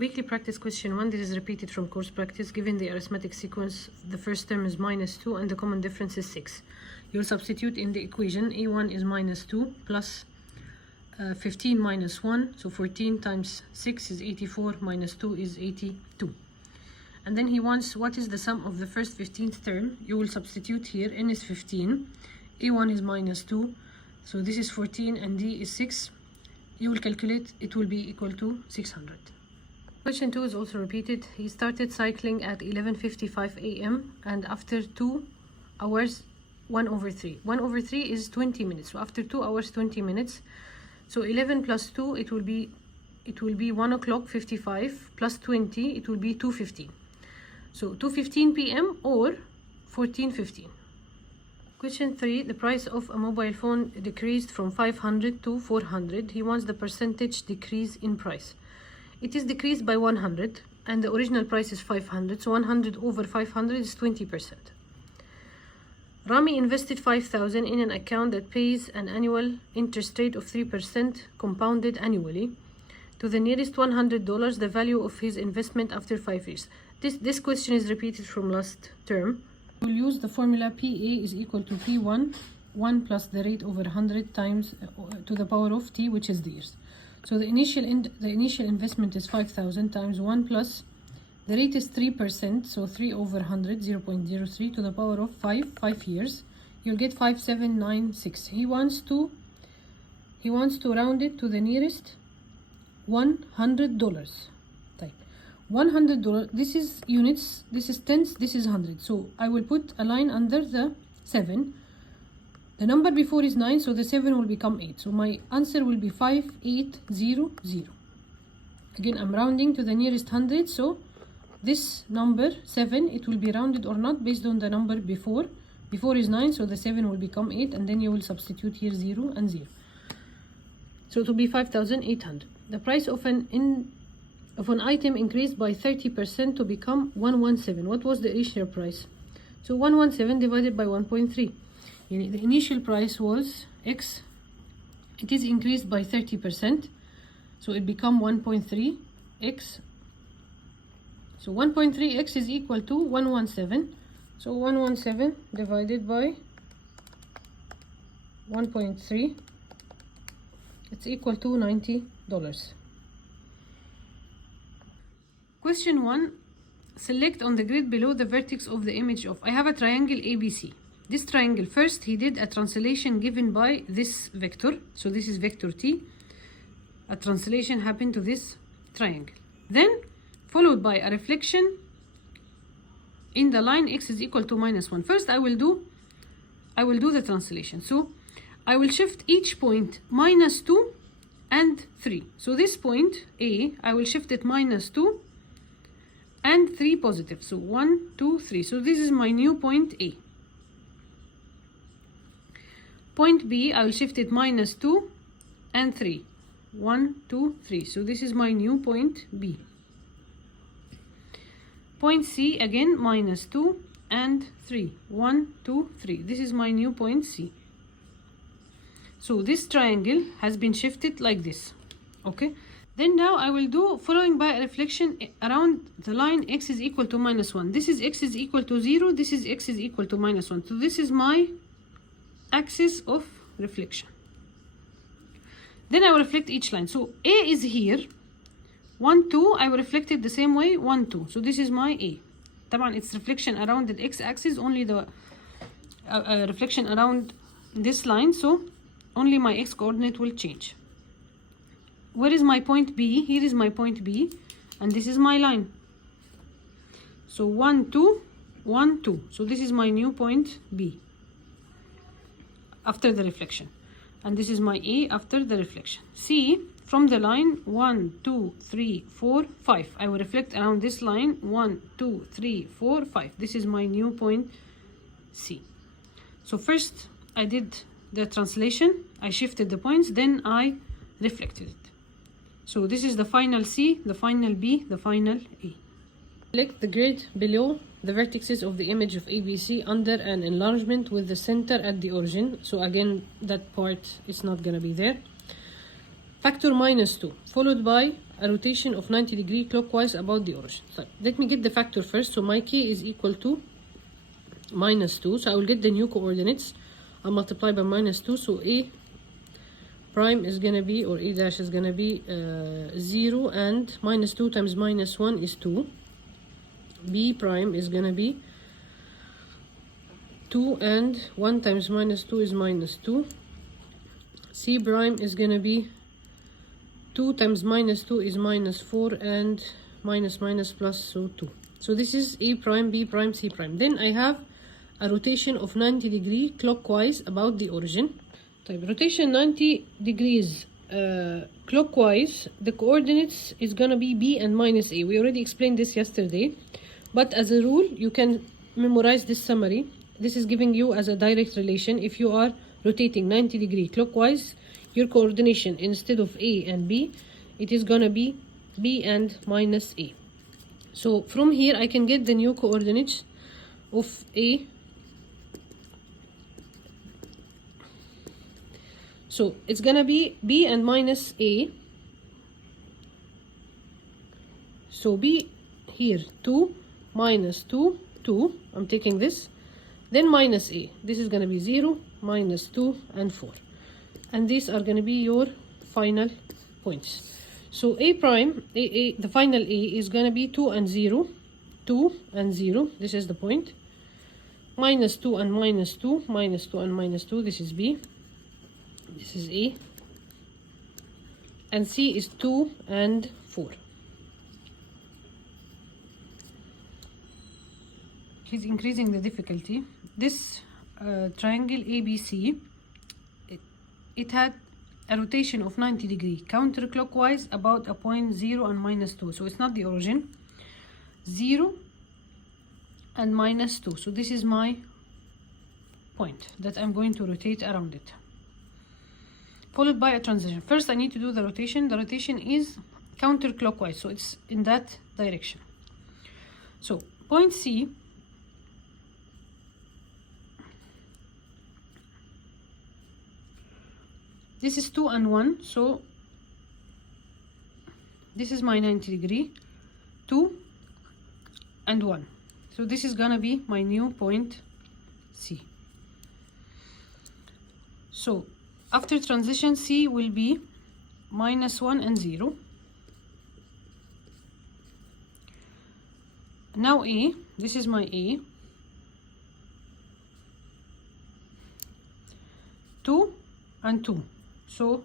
Weekly practice question 1. This is repeated from course practice. Given the arithmetic sequence, the first term is -2 and the common difference is 6. You'll substitute in the equation. A1 is -2 plus 15 minus 1. So 14 times 6 is 84 minus 2 is 82. And then he wants what is the sum of the first 15th term. You will substitute here. N is 15. A1 is -2. So this is 14 and D is 6. You will calculate. It will be equal to 600. Question 2 is also repeated. He started cycling at 11:55 a.m. and after 2 hours 1/3. 1/3 is 20 minutes. So after 2 hours 20 minutes. So 11 plus 2 it will be 1 o'clock 55 plus 20 it will be 2:15. So 2:15 p.m. or 14:15. Question 3. The price of a mobile phone decreased from 500 to 400. He wants the percentage decrease in price. It is decreased by 100 and the original price is 500. So 100 over 500 is 20%. Rami invested 5,000 in an account that pays an annual interest rate of 3% compounded annually. To the nearest $100, the value of his investment after 5 years. This question is repeated from last term. We'll use the formula PA is equal to P1, 1 plus the rate over 100 times to the power of T, which is the years. So the initial investment is 5,000 times 1 plus the rate is 3%, so 3 over 100, 0.03 to the power of 5 years. You'll get 5796. He wants to round it to the nearest $100. Type $100. This is units, this is tenths, this is 100. So I will put a line under the 7. The number before is 9, so the 7 will become 8. So my answer will be 5800. Again, I'm rounding to the nearest 100. So this number 7, it will be rounded or not based on the number before. Before is 9, so the 7 will become 8, and then you will substitute here 0 and 0. So it will be 5,800. The price of an item increased by 30% to become 117. What was the initial price? So 117 divided by 1.3. The initial price was X. It is increased by 30%. So it become 1.3 X. So 1.3 X is equal to 117. So 117 divided by 1.3. It's equal to $90. Question 1. Select on the grid below the vertex of the image of. I have a triangle ABC. This triangle, first he did a translation given by this vector. So this is vector T. A translation happened to this triangle. Then followed by a reflection in the line x is equal to -1. First I will do the translation. So I will shift each point -2 and 3. So this point A, I will shift it -2 and 3 positive. So 1, 2, 3. So this is my new point A. Point B, I will shift it -2 and 3. 1, 2, 3. So this is my new point B. Point C, again -2 and 3. 1, 2, 3. This is my new point C. So this triangle has been shifted like this. Okay. Then now I will do following by a reflection around the line x is equal to -1. This is x is equal to 0. This is x is equal to -1. So this is my axis of reflection. Then I will reflect each line. So A is here. 1, 2, I will reflect it the same way. 1, 2. So this is my A. طبعا it's reflection around the x-axis, only the reflection around this line. So only my x coordinate will change. Where is my point B? Here is my point B, and this is my line. So 1, 2, 1, 2. So this is my new point B after the reflection, and this is my A after the reflection. C, from the line 1, 2, 3, 4, 5. I will reflect around this line 1, 2, 3, 4, 5. This is my new point C. So first I did the translation. I shifted the points, then I reflected it. So this is the final C, the final B, the final A. Select the grid below the vertices of the image of ABC under an enlargement with the center at the origin. So again, that part is not going to be there. Factor -2, followed by a rotation of 90 degrees clockwise about the origin. So let me get the factor first. So my k is equal to -2. So I will get the new coordinates. I'll multiply by -2. So a prime is gonna be, or a dash is gonna be 0, and -2 times -1 is 2. B prime is gonna be 2, and 1 times -2 is -2. C prime is gonna be 2 times -2 is -4, and minus plus, so 2. So this is A prime, B prime, C prime. Then I have a rotation of 90 degrees clockwise about the origin. Type rotation 90 degrees clockwise, the coordinates is gonna be B and -A. We already explained this yesterday, but as a rule you can memorize this summary. This is giving you as a direct relation. If you are rotating 90 degrees clockwise, your coordination instead of A and B, it is gonna be B and -A. So from here I can get the new coordinates of A. So it's gonna be B and -A. So B here 2, -2, 2. I'm taking this. Then -A. This is gonna be 0, -2, and 4. And these are gonna be your final points. So A prime, the final A is gonna be 2 and 0. 2 and 0. This is the point. -2 and -2. -2 and -2. This is B. This is A. And C is 2 and 4. He's increasing the difficulty. This triangle ABC, it had a rotation of 90 degrees counterclockwise about a point 0 and -2. So it's not the origin. 0 and -2. So this is my point that I'm going to rotate around it, followed by a transition. First I need to do the rotation. The rotation is counterclockwise, so it's in that direction. So point C, this is 2 and 1, so this is my 90 degrees, 2 and 1. So this is gonna be my new point C. So after transition, C will be -1 and 0. Now A, this is my A. 2 and 2. So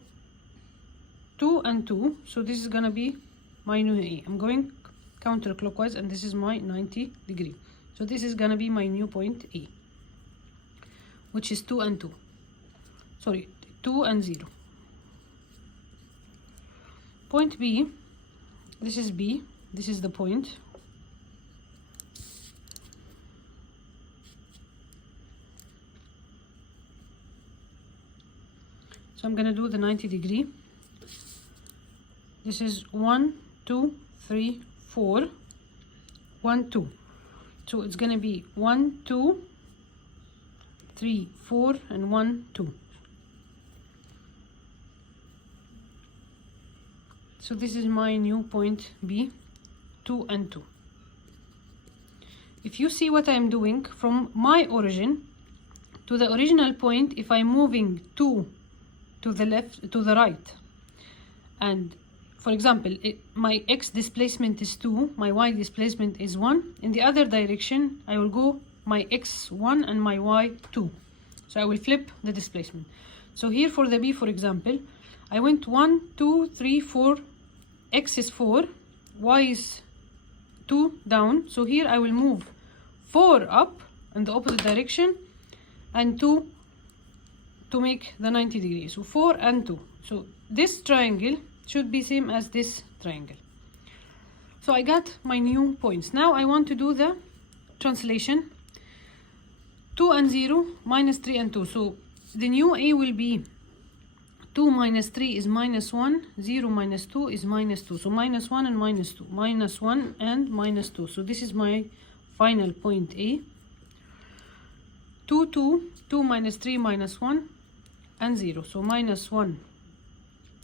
2 and 2. So this is gonna be my new A. I'm going counterclockwise, and this is my 90 degrees. So this is gonna be my new point A, which is 2 and 2. Sorry, 2 and 0. Point B, this is B, this is the point. So I'm gonna do the 90 degrees. This is 1, 2, 3, 4, 1, 2. So it's gonna be 1, 2, 3, 4, and 1, 2. So this is my new point B, 2 and 2. If you see what I am doing from my origin to the original point, if I'm moving 2 to the left, to the right, and for example, my x displacement is 2, my y displacement is 1, in the other direction I will go my x 1 and my y 2. So I will flip the displacement. So here for the B, for example, I went 1, 2, 3, 4, x is 4, y is 2 down. So here I will move 4 up in the opposite direction and 2 to make the 90 degrees. So 4 and 2. So this triangle should be same as this triangle. So I got my new points. Now I want to do the translation. 2 and 0, -3 and 2. So the new A will be 2 minus 3 is -1, 0 minus 2 is -2. So -1 and -2, -1 and -2. So this is my final point A. 2, 2, 2 minus 3 -1 and 0. So -1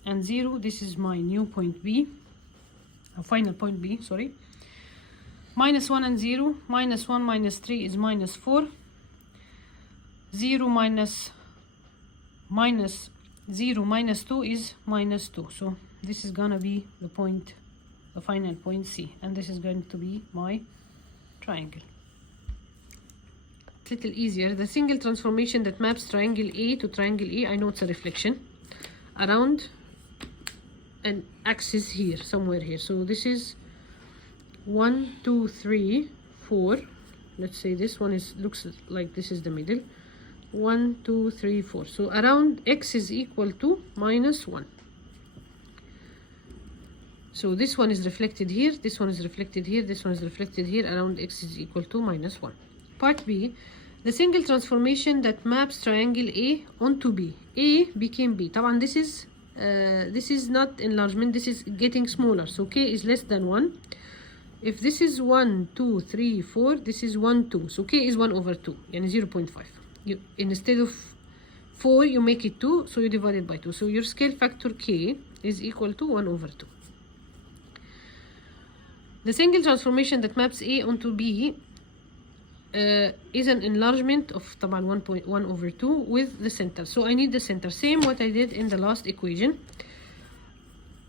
and 0. This is my new point B. final point B, sorry. Minus 1 and 0, minus 1 minus 3 is minus 4. 0 minus 0 minus 2 is minus 2. So this is gonna be the point, the final point C, and this is going to be my triangle. It's a little easier. The single transformation that maps triangle A to triangle A, I know it's a reflection, around an axis here, somewhere here. So this is 1, 2, 3, 4. Let's say this one looks like this is the middle. 1, 2, 3, 4. So around x is equal to minus 1. So this one is reflected here, this one is reflected here, this one is reflected here. Around x is equal to minus 1. Part B, the single transformation that maps triangle A onto B. A became B. طبعا this is not enlargement, this is getting smaller. So k is less than 1. If this is 1, 2, 3, 4, this is 1, 2. So k is 1 over 2, يعني 0.5. Instead of 4, you make it 2, so you divide it by 2. So your scale factor k is equal to 1 over 2. The single transformation that maps A onto B is an enlargement of طبعا 1.1 over 2 with the center. So I need the center. Same what I did in the last equation.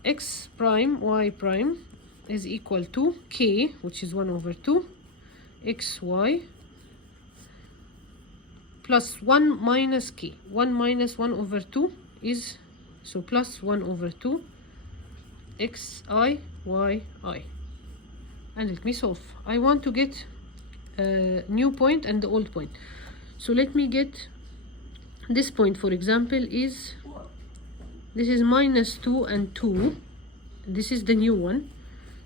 X prime, y prime is equal to k, which is 1 over 2, xy plus 1 minus k. 1 minus 1 over 2 is, so plus 1 over 2, xi, yi. And let me solve. I want to get new point and the old point. So let me get this point, for example, this is minus 2 and 2. This is the new one.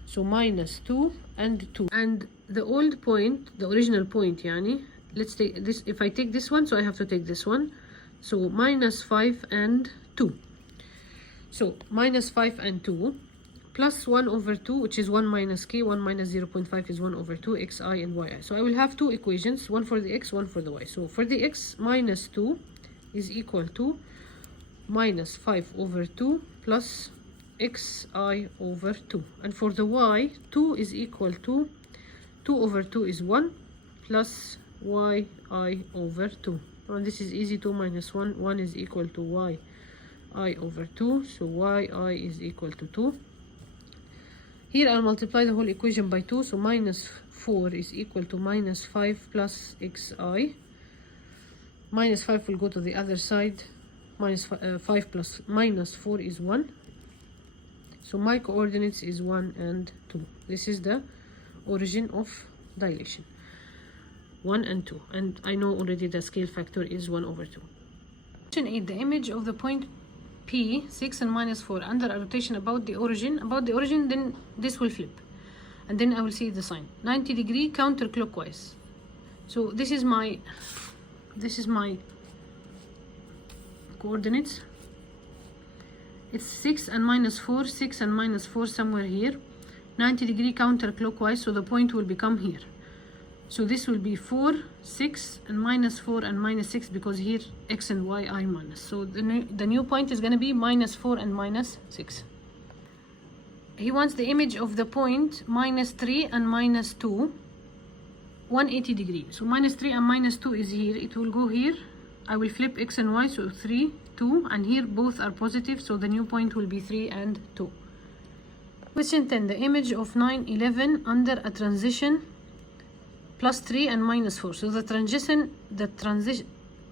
So minus 2 and 2. And the old point, the original point, yani, let's take this. If I take this one, so I have to take this one. So minus 5 and 2. So minus 5 and 2 plus 1 over 2, which is 1 minus k. 1 minus 0.5 is 1 over 2, xi and yi. So I will have two equations, one for the x, one for the y. So for the x, minus 2 is equal to minus 5 over 2 plus xi over 2. And for the y, 2 is equal to 2 over 2 is 1 plus yi over 2. And this is easy. 2 minus 1, 1 is equal to yi over 2. So yi is equal to 2. Here I'll multiply the whole equation by 2. So minus 4 is equal to minus 5 plus xi. Minus 5 will go to the other side. Minus 5 plus minus 4 is 1. So my coordinates is 1 and 2. This is the origin of dilation. 1 and 2. And I know already the scale factor is 1 over 2. Question 8. The image of the point P, 6 and minus 4 under a rotation about the origin, then this will flip. And then I will see the sign. 90 degree counterclockwise. So this is my coordinates. It's 6 and minus 4, 6 and minus 4 somewhere here. 90 degree counterclockwise, so the point will become here. So this will be 4, 6 and minus 4 and minus 6, because here x and y are minus. So the new point is going to be minus 4 and minus 6. He wants the image of the point minus 3 and minus 2, 180 degree. So minus 3 and minus 2 is here. It will go here. I will flip x and y, so 3, 2, and here both are positive, so the new point will be 3 and 2. Question 10. The image of 9, 11 under a transition plus 3 and minus 4. So the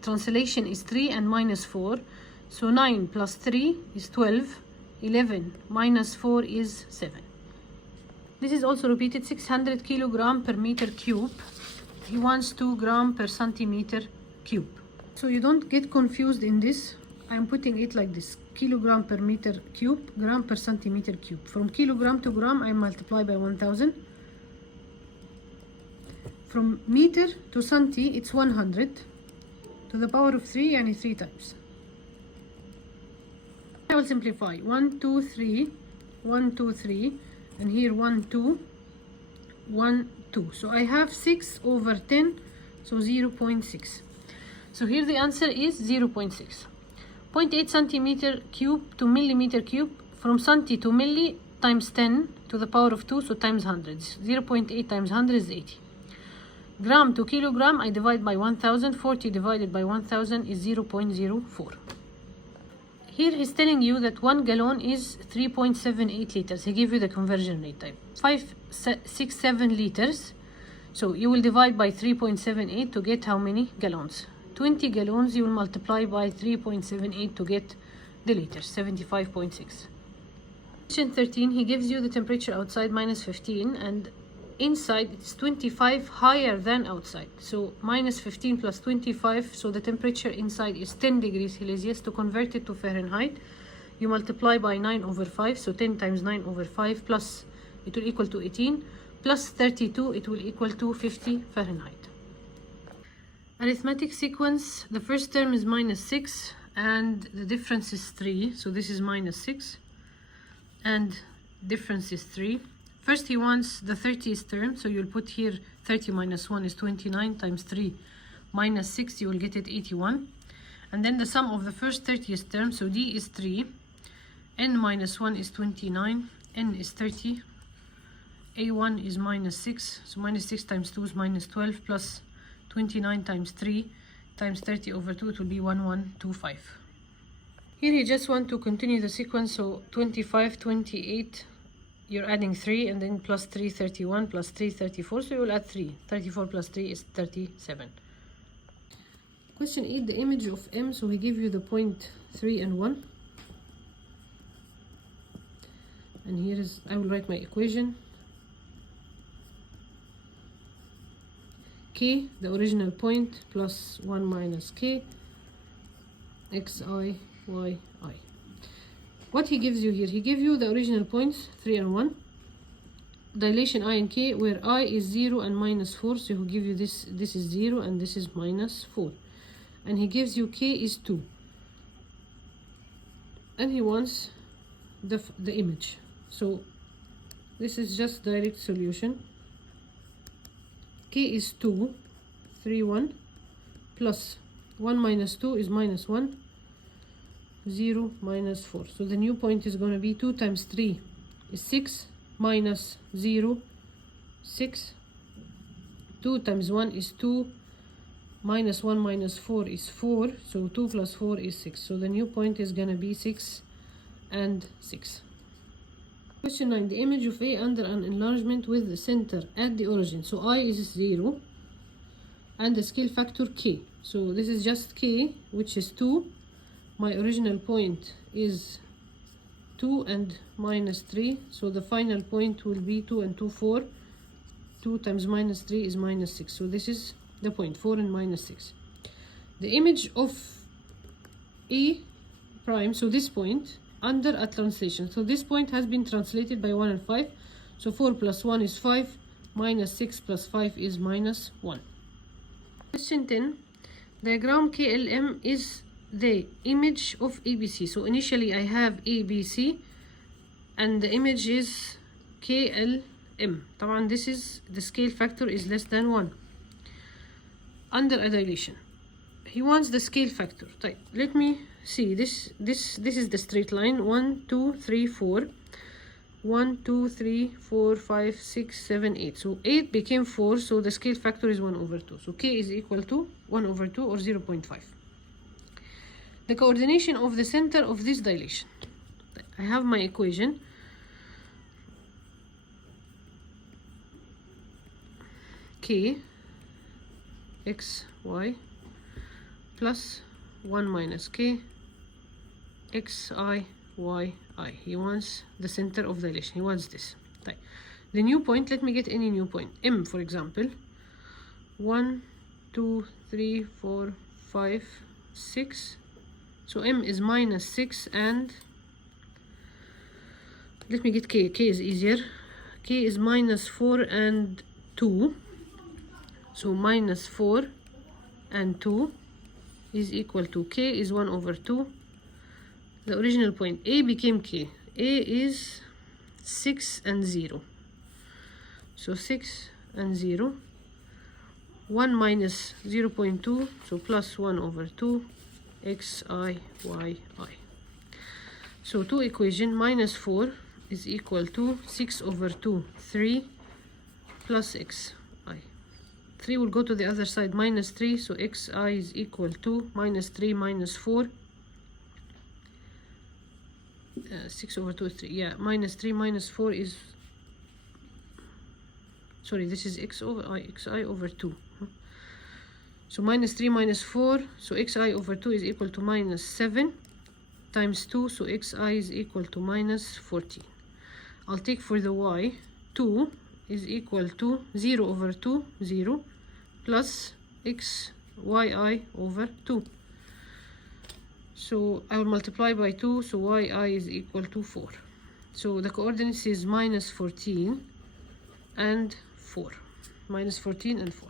translation is 3 and minus 4. So 9 plus 3 is 12. 11 minus 4 is 7. This is also repeated. 600 kilogram per meter cube. He wants 2 gram per centimeter cube. So you don't get confused in this. I'm putting it like this: kilogram per meter cube, gram per centimeter cube. From kilogram to gram, I multiply by 1000. From meter to centi, it's 100 to the power of 3, yani 3 times. I will simplify. 1, 2, 3, 1, 2, 3, and here 1, 2, 1, 2. So I have 6 over 10, so 0.6. So here the answer is 0.6. 0.8 centimeter cube to millimeter cube. From centi to milli times 10 to to the power of 2, so times hundreds. 0.8 times 100 is 80. Gram to kilogram, I divide by 1000. 40 divided by 1000 is 0.04. Here he's telling you that 1 gallon is 3.78 liters. He gave you the conversion rate type. 567 liters. So you will divide by 3.78 to get how many gallons? 20 gallons, you will multiply by 3.78 to get the liters, 75.6. Question 13, he gives you the temperature outside minus 15 and inside it's 25 higher than outside. So minus 15 plus 25, so the temperature inside is 10 degrees Celsius. To convert it to Fahrenheit, you multiply by 9 over 5, so 10 times 9 over 5 plus, it will equal to 18, plus 32, it will equal to 50 Fahrenheit. Arithmetic sequence, the first term is minus 6 and the difference is 3, so this is minus 6 and difference is 3. First he wants the 30th term, so you'll put here 30 minus 1 is 29 times 3 minus 6, you will get it 81. And then the sum of the first 30th term, so D is 3, N minus 1 is 29, N is 30, A1 is minus 6, so minus 6 times 2 is minus 12 plus 29 times 3 times 30 over 2, it will be 1125. Here you just want to continue the sequence, so 25, 28, you're adding 3 and then plus 3, 31 plus 3, 34, so you will add 3. 34 plus 3 is 37. Question 8, the image of M, so he gave you the point 3 and 1. And here is, I will write my equation. K, the original point, plus 1 minus K, xi, yi. What he gives you here, he gives you the original points, 3 and 1. Dilation I and K, where I is 0 and minus 4, so he will give you this is 0 and this is minus 4. And he gives you K is 2. And he wants the image. So this is just direct solution. K is 2, 3, 1, plus 1 minus 2 is minus 1, 0, minus 4. So the new point is going to be 2 times 3 is 6, minus 0, 6. 2 times 1 is 2, minus 1 minus 4 is 4. So 2 plus 4 is 6. So the new point is going to be 6 and 6. Question 9, the image of A under an enlargement with the center at the origin. So I is 0 and the scale factor K. So this is just K, which is 2. My original point is 2 and minus 3. So the final point will be 2 and 2, 4. 2 times minus 3 is minus 6. So this is the point, 4 and minus 6. The image of A prime, so this point, under a translation. So this point has been translated by 1 and 5. So 4 plus 1 is 5, minus 6 plus 5 is minus 1. Question 10. Diagram KLM is the image of ABC. So initially I have ABC and the image is KLM. طبعا this is the scale factor is less than 1 under a dilation. He wants the scale factor. طيب, let me see this is the straight line. 1 2 3 4 1 2 3 4 5 6 7 8. So 8 became 4, so the scale factor is 1 over 2. So K is equal to 1 over 2 or 0.5. The coordination of the center of this dilation. I have my equation. K x y plus 1 minus K x I y I. He wants the center of dilation. He wants this. Right. The new point, let me get any new point. M, for example. 1 2 3 4 5 6. So M is minus 6 and let me get K. K is easier. K is minus 4 and 2. So minus 4 and 2 is equal to K is 1 over 2. The original point A became K. A is 6 and 0. So 6 and 0. 1 minus 0.2, so plus 1 over 2 x I y I. So two equation, minus 4 is equal to 6 over 2, 3 plus xi. 3 will go to the other side, minus 3, so xi is equal to minus 3 minus 4. 6 over 2 is 3, yeah, minus 3 minus 4 is, sorry, this is xi over 2. So minus 3 minus 4, so xi over 2 is equal to minus 7 times 2, so xi is equal to minus 14. I'll take for the y, 2 is equal to 0 over 2, 0, plus xyi over 2. So I will multiply by 2, so yi is equal to 4. So the coordinates is minus 14 and 4. Minus 14 and 4.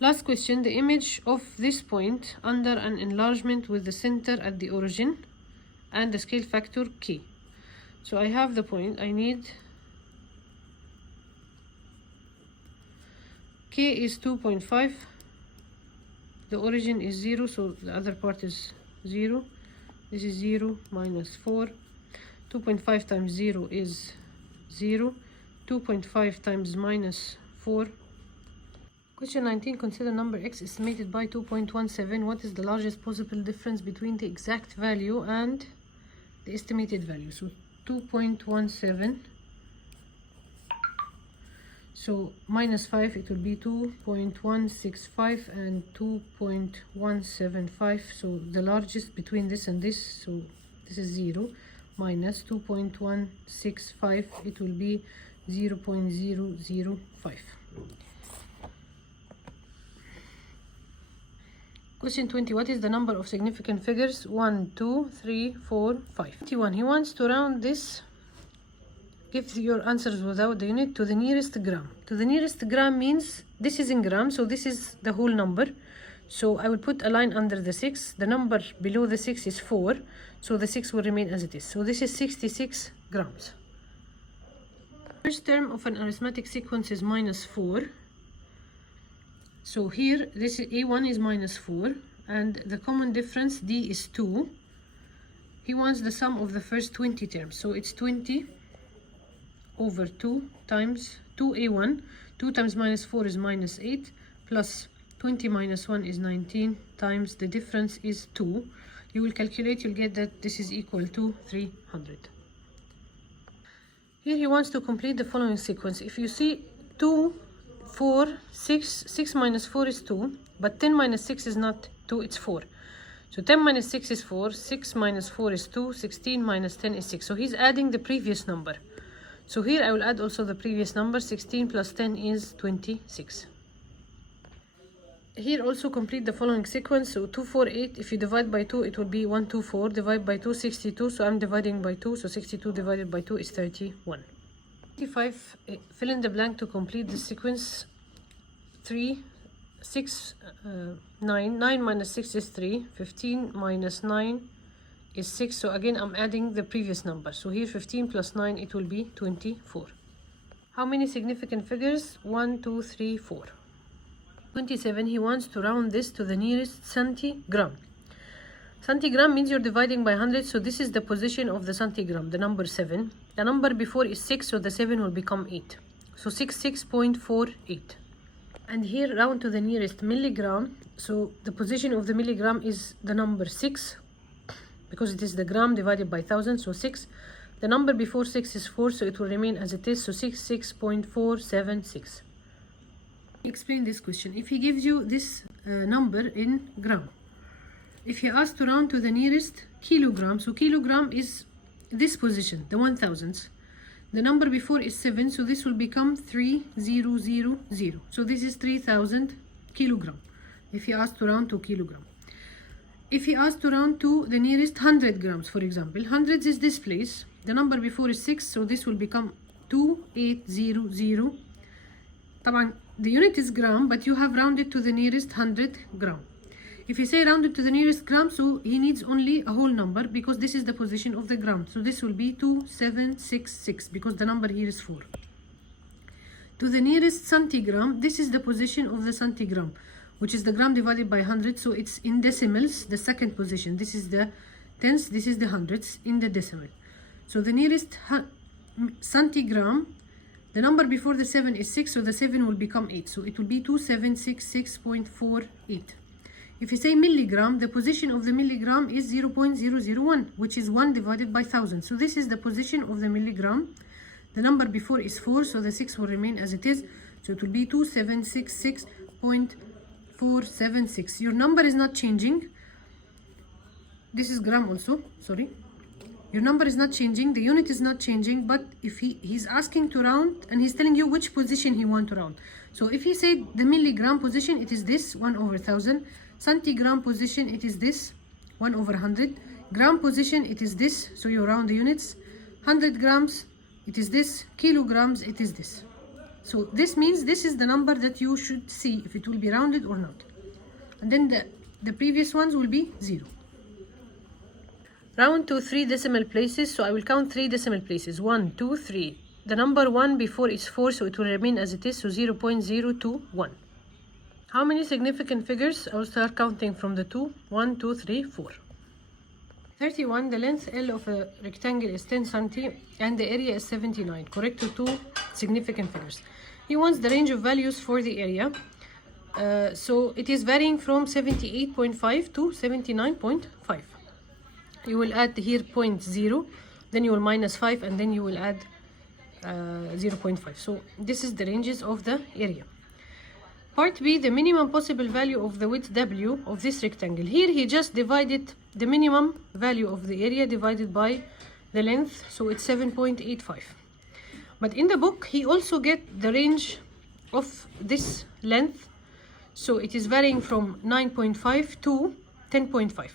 Last question, the image of this point under an enlargement with the center at the origin and the scale factor k. So I have the point, I need k is 2.5, the origin is 0, so the other part is 0. This is 0 minus 4. 2.5 times 0 is 0. 2.5 times minus 4. Question 19. Consider number x estimated by 2.17. What is the largest possible difference between the exact value and the estimated value? So 2.17. So minus 5, it will be 2.165 and 2.175. So the largest between this and this, so this is 0, minus 2.165, it will be 0.005. Question 20. What is the number of significant figures? 1, 2, 3, 4, 5. 21. He wants to round this. Give your answers without the unit to the nearest gram. To the nearest gram means this is in grams, so this is the whole number. So I will put a line under the 6. The number below the 6 is 4, so the 6 will remain as it is. So this is 66 grams. First term of an arithmetic sequence is minus 4. So here, this is A1 is minus 4, and the common difference D is 2. He wants the sum of the first 20 terms. So it's 20 over 2 times 2A1. 2 times minus 4 is minus 8, plus 20 minus 1 is 19, times the difference is 2. You will calculate, you'll get that this is equal to 300. Here he wants to complete the following sequence. If you see 2, 4, 6, 6 minus 4 is 2, but 10 minus 6 is not 2, it's 4. So 10 minus 6 is 4, 6 minus 4 is 2, 16 minus 10 is 6. So he's adding the previous number. So here I will add also the previous number, 16 plus 10 is 26. Here also complete the following sequence. So 2, 4, 8, if you divide by 2, it will be 1, 2, 4, divide by 2, 62, so I'm dividing by 2, so 62 divided by 2 is 31. 25, fill in the blank to complete the sequence. 3, 6, 9, 9 minus 6 is 3, 15 minus 9 is 6, so again I'm adding the previous number. So here 15 plus 9, it will be 24. How many significant figures? 1, 2, 3, 4. 27, he wants to round this to the nearest centigram. Centigram means you're dividing by 100, so this is the position of the centigram, the number 7. The number before is 6, so the 7 will become 8. So 66.48. And here round to the nearest milligram, so the position of the milligram is the number 6, because it is the gram divided by 1000, so 6. The number before 6 is 4, so it will remain as it is, so 66.476. Explain this question. If he gives you this number in gram, if he asks to round to the nearest kilogram, so kilogram is this position, the 1000s. The number before is 7, so this will become 3000. So this is 3000 kilogram, if he asks to round to kilogram. If he asks to round to the nearest 100 grams, for example, hundreds is this place. The number before is 6, so this will become 2800. The unit is gram, but you have rounded to the nearest 100 gram. If you say rounded to the nearest gram, so he needs only a whole number, because this is the position of the gram. So this will be 2766, because the number here is 4. To the nearest centigram, this is the position of the centigram, which is the gram divided by 100, so it's in decimals, the second position. This is the tens, this is the hundreds in the decimal. So the nearest centigram, the number before the 7 is 6, so the 7 will become 8. So it will be 2766.48. If you say milligram, the position of the milligram is 0.001, which is 1 divided by 1000. So this is the position of the milligram. The number before is 4, so the 6 will remain as it is. So it will be 2766.476. Your number is not changing. This is gram also, sorry. Your number is not changing, the unit is not changing, but if he's asking to round and he's telling you which position he wants to round. So if he said the milligram position, it is this, 1 over 1000. Centigram position, it is this, 1 over 100. Gram position, it is this, so you round the units. 100 grams, it is this. Kilograms, it is this. So this means this is the number that you should see if it will be rounded or not. And then the previous ones will be 0. Round to 3 decimal places, so I will count 3 decimal places. 1, 2, 3. The number 1 before is 4, so it will remain as it is, so 0.021. How many significant figures? I will start counting from the 2. 1, 2, 3, 4. 31. The length L of a rectangle is 10 cm and the area is 79. Correct to 2 significant figures. He wants the range of values for the area. So it is varying from 78.5 to 79.5. You will add here 0.0, then you will minus 5, and then you will add 0.5. So this is the ranges of the area. Part B, the minimum possible value of the width W of this rectangle. Here he just divided the minimum value of the area divided by the length, so it's 7.85. But in the book, he also get the range of this length, so it is varying from 9.5 to 10.5.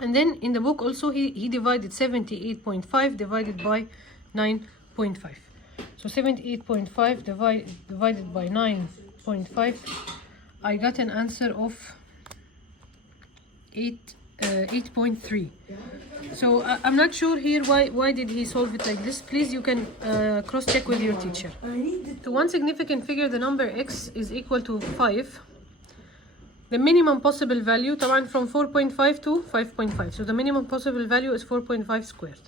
And then in the book also he divided 78.5 divided by 9.5. So 78.5 divided by 9.5, I got an answer of 8.3. So I'm not sure here why did he solve it like this. Please, you can cross check with your teacher. To one significant figure, the number x is equal to 5. The minimum possible value, طبعا from 4.5 to 5.5. So the minimum possible value is 4.5 squared.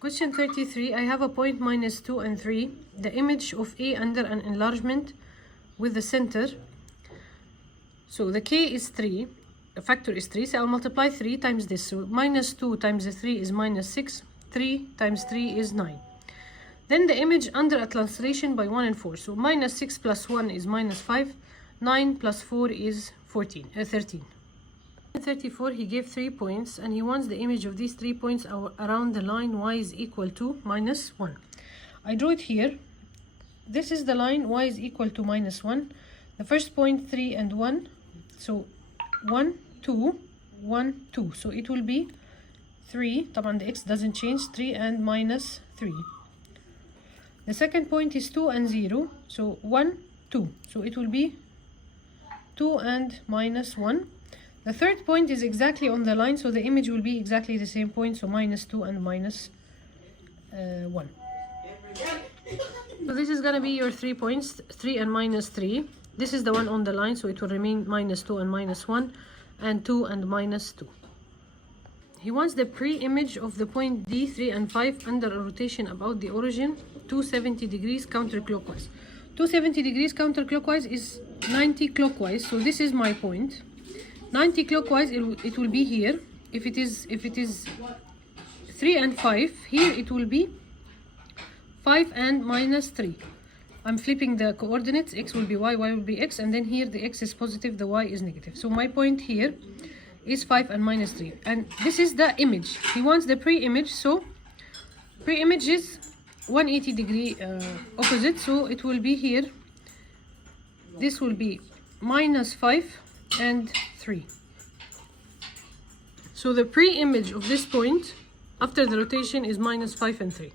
Question 33. I have a point minus 2 and 3. The image of A under an enlargement with the center. So the k is 3. The factor is 3. So I'll multiply 3 times this. So minus 2 times the 3 is minus 6. 3 times 3 is 9. Then the image under a translation by 1 and 4. So minus 6 plus 1 is minus 5. 9 plus 4 is 13. 34, he gave 3 points and he wants the image of these 3 points around the line y is equal to minus 1. I drew it here. This is the line y is equal to minus 1. The first point 3 and 1. So 1, 2, 1, 2. So it will be 3. طبعا the x doesn't change. 3 and minus 3. The second point is 2 and 0. So 1, 2. So it will be 2 and minus 1. The third point is exactly on the line, so the image will be exactly the same point, so minus 2 and minus 1. So this is going to be your 3 points, 3 and minus 3. This is the one on the line, so it will remain minus 2 and minus 1, and 2 and minus 2. He wants the pre-image of the point D, 3 and 5 under a rotation about the origin 270 degrees counterclockwise. 270 degrees counterclockwise is 90 clockwise, so this is my point. 90 clockwise, it will be here. If it is 3 and 5, here it will be 5 and minus 3. I'm flipping the coordinates. X will be y, y will be x, and then here the x is positive, the y is negative. So my point here is 5 and minus 3, and this is the image. He wants the pre-image, so pre-image is 180 degree opposite, so it will be here. This will be minus 5 and 3. So the pre-image of this point after the rotation is minus 5 and 3.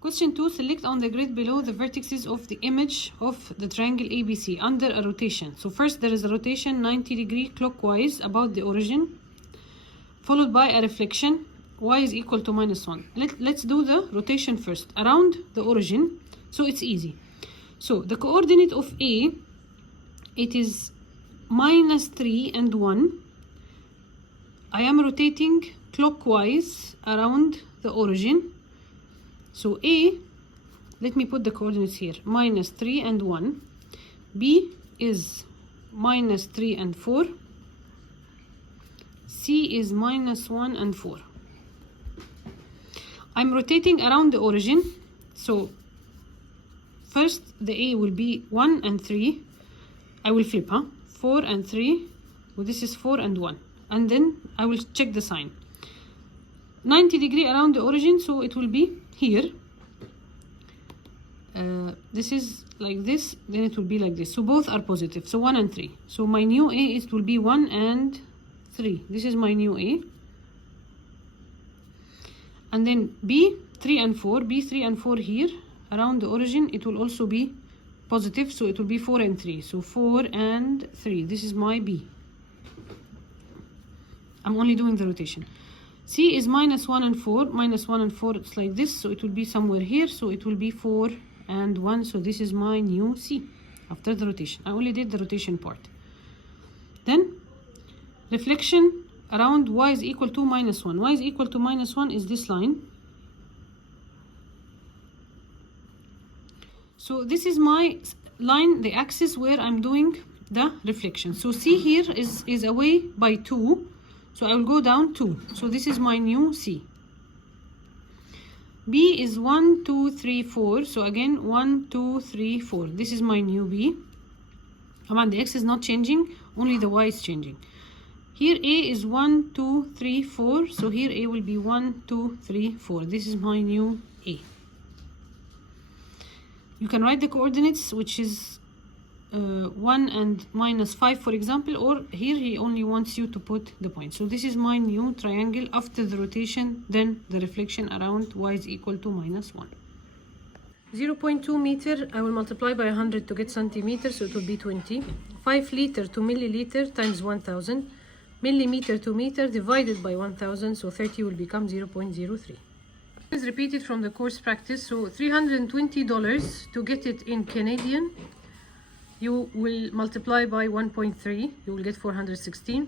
Question 2. Select on the grid below the vertices of the image of the triangle ABC under a rotation. So first there is a rotation 90 degree clockwise about the origin, followed by a reflection y is equal to minus 1. Let's do the rotation first around the origin, so it's easy. So the coordinate of A, it is minus 3 and 1. I am rotating clockwise around the origin. So A, let me put the coordinates here, minus 3 and 1. B is minus 3 and 4. C is minus 1 and 4. I'm rotating around the origin. So first the A will be 1 and 3. I will flip, 4 and 3. Well, this is 4 and 1. And then I will check the sign. 90 degree around the origin, so it will be here. This is like this, then it will be like this. So both are positive. So 1 and 3. So my new A it will be 1 and 3. This is my new A. And then B, 3 and 4. B, 3 and 4 here. Around the origin, it will also be positive. So it will be 4 and 3. So 4 and 3. This is my B. I'm only doing the rotation. C is minus 1 and 4. Minus 1 and 4, it's like this. So it will be somewhere here. So it will be 4 and 1. So this is my new C after the rotation. I only did the rotation part. Then reflection around y is equal to minus 1. Y is equal to minus 1 is this line. So this is my line, the axis where I'm doing the reflection. So C here is away by 2. So I will go down 2. So this is my new C. B is 1, 2, 3, 4. So again 1, 2, 3, 4. This is my new B. Come on, the X is not changing, only the Y is changing. Here A is 1, 2, 3, 4. So here A will be 1, 2, 3, 4. This is my new A. You can write the coordinates, which is 1 and minus 5, for example, or here he only wants you to put the point. So this is my new triangle after the rotation, then the reflection around y is equal to minus 1. 0.2 meter, I will multiply by 100 to get centimeters, so it will be 20. 5 liter to milliliter times 1000. Millimeter to meter divided by 1000, so 30 will become 0.03. This is repeated from the course practice. So $320 to get it in Canadian. You will multiply by 1.3, you will get 416.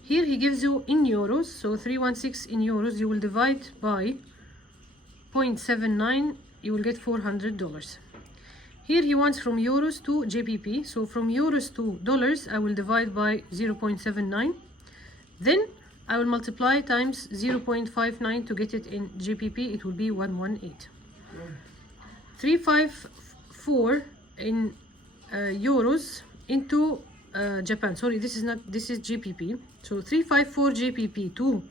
Here he gives you in euros, so 316 in euros, you will divide by 0.79, you will get $400. Here he wants from euros to JPP, so from euros to dollars, I will divide by 0.79. Then I will multiply times 0.59 to get it in JPP, it will be 118. 354 in euros into Japan. Sorry, this is GPP. So 354 GPP to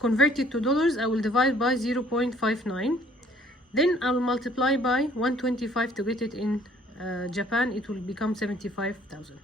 convert it to dollars, I will divide by 0.59. Then I will multiply by 125 to get it in Japan. It will become 75,000.